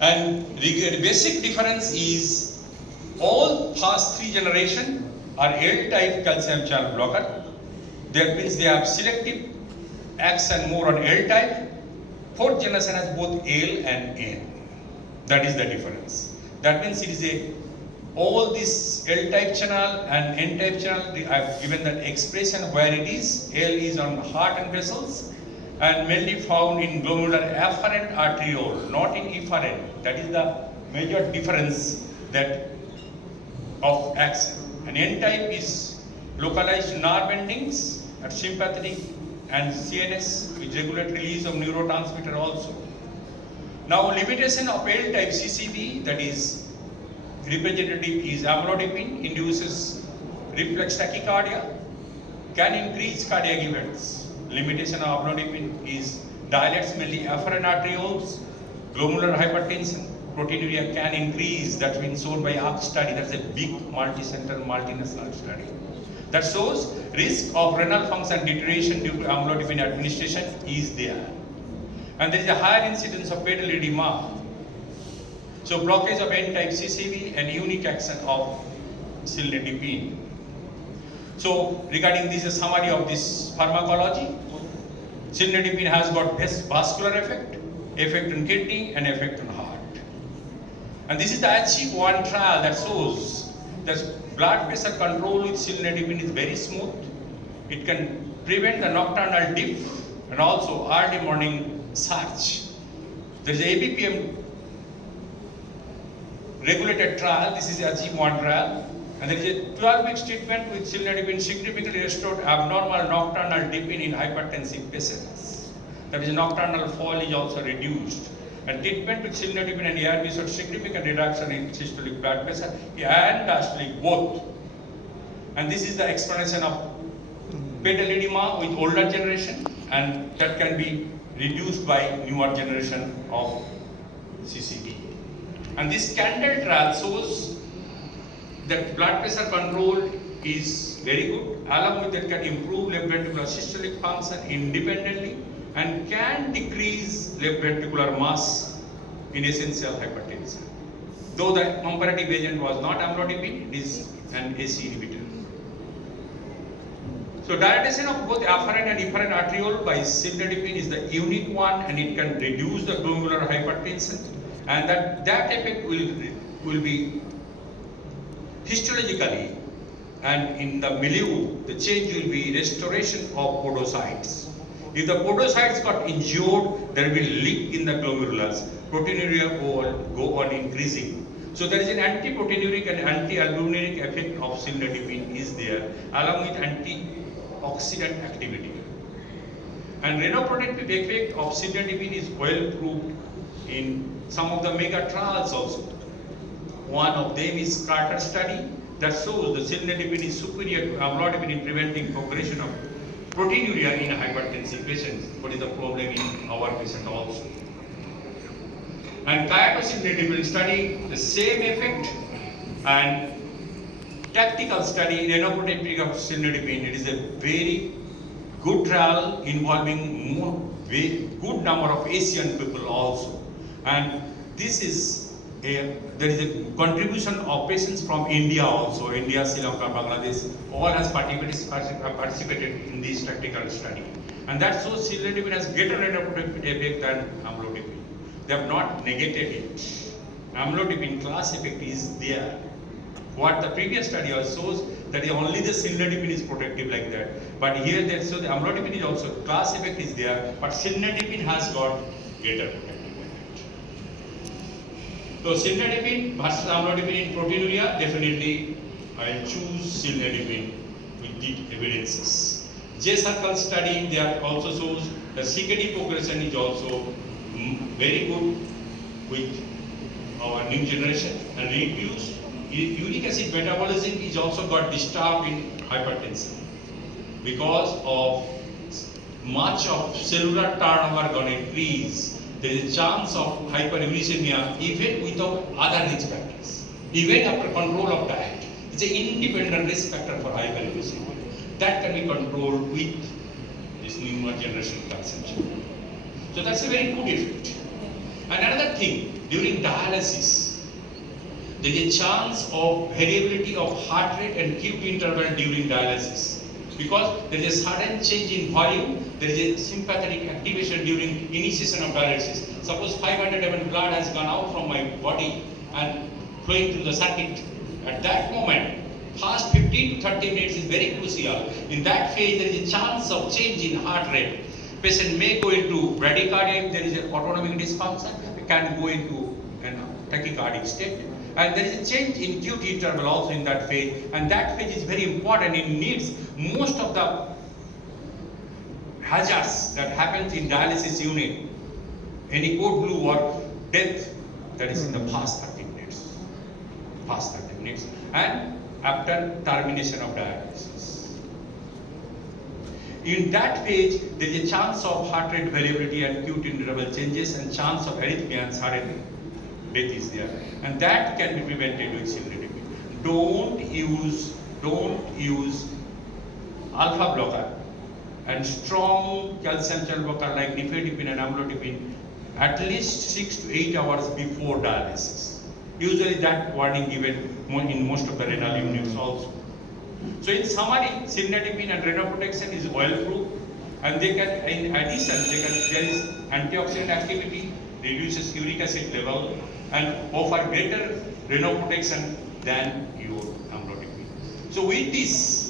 And the basic difference is all past 3 generations are L-type calcium channel blocker. That means they have selective action more on L-type. Fourth generation has both L and N. That is the difference. That means it is a all this L-type channel and N-type channel. I have given that expression where it is. L is on heart and vessels, and mainly found in glomerular afferent arteriole, not in efferent. That is the major difference that of action. And N-type is localized to nerve endings at sympathetic and CNS, which regulate release of neurotransmitter also. Now, limitation of L-type CCB, that is representative is amlodipine, induces reflex tachycardia, can increase cardiac events. Limitation of amlodipine is dilates mainly afferent arterioles, glomerular hypertension, proteinuria can increase. That's been shown by ARC study. That's a big multi-center, multinational study. That shows risk of renal function deterioration due to amlodipine administration is there. And there is a higher incidence of pedal edema. So blockage of N-type CCB and unique action of cilnidipine. So regarding this, a summary of this pharmacology. Cilnidipine has got vascular effect on kidney and effect on heart. And this is the ACHIEVE-1 trial that shows that blood pressure control with cilnidipine is very smooth. It can prevent the nocturnal dip and also early morning surge. There is a ABPM regulated trial. This is the ACHIEVE-1 trial. And there is a 12-week treatment with cilnidipine significantly restored abnormal nocturnal dipping in hypertensive patients. That is, nocturnal fall is also reduced. And treatment with cilnidipine and ARB showed significant reduction in systolic blood pressure and diastolic both. And this is the explanation of pedal edema with older generation, and that can be reduced by newer generation of CCD. And this CANDLE trial shows that blood pressure control is very good, along with that can improve left ventricular systolic function independently and can decrease left ventricular mass in essential hypertension. Though the comparative agent was not amlodipine, it is an AC inhibitor. So dilatation of both afferent and efferent arteriole by cilnidipine is the unique one, and it can reduce the glomerular hypertension, and that effect will be histologically, and in the milieu, the change will be restoration of podocytes. If the podocytes got injured, there will be leak in the glomerulus. Proteinuria go on increasing. So there is an anti-proteinuric and anti-albuminic effect of cilnidipine is there, along with antioxidant activity. And renoprotective effect of cilnidipine is well proved in some of the mega trials also. One of them is Carter study that shows the cilnidipine is superior to amlodipine in preventing progression of proteinuria in hypertensive patients. What is the problem in our patient also? And cilnidipine study, the same effect, and tactical study, renoprotective of cilnidipine. It is a very good trial involving good number of Asian people also. And this is there is a contribution of patients from India also, India, Sri Lanka, Bangladesh, all has participated in this tactical study. And that shows cilnidipine has greater renoprotective effect than amlodipine. They have not negated it. Amlodipine class effect is there. What the previous study also shows that only the cilnidipine is protective like that. But here they show the amlodipine is also class effect is there, but cilnidipine has got greater protective. So cilnidipine versus amlodipine in proteinuria, definitely I choose cilnidipine with the evidences. J-circle study there also shows the CKD progression is also very good with our new generation, and reduced uric acid metabolism is also got disturbed in hypertension because of much of cellular turnover going to increase. There is a chance of hyperuricemia even without other risk factors. Even after control of diet, it's an independent risk factor for hyperuricemia. That can be controlled with this newer generation consumption. So that's a very good effect. And another another thing, during dialysis, there is a chance of variability of heart rate and QT interval during dialysis. Because there is a sudden change in volume, there is a sympathetic activation during initiation of dialysis. Suppose 500 ml blood has gone out from my body and flowing through the circuit. At that moment, first 15 to 30 minutes is very crucial. In that phase, there is a chance of change in heart rate. Patient may go into bradycardia if there is an autonomic dysfunction, can go into tachycardic state. And there is a change in QT interval also in that phase, and that phase is very important. It needs most of the hazards that happens in dialysis unit, any code blue or death, that is in the past 30 minutes. Past 30 minutes. And after termination of dialysis. In that phase, there is a chance of heart rate variability and QT interval changes and chance of arrhythmia and sudden death is there. And that can be prevented with sinanemide. Don't use alpha blocker and strong calcium channel blocker like nifedipine and amlodipine at least 6 to 8 hours before dialysis. Usually that warning given in most of the renal units also. So in summary, sinanemide and renal protection is oil proof, and they can, in addition, there is antioxidant activity, reduces uric acid level, and offer greater renal protection than your amlodipine. So with this,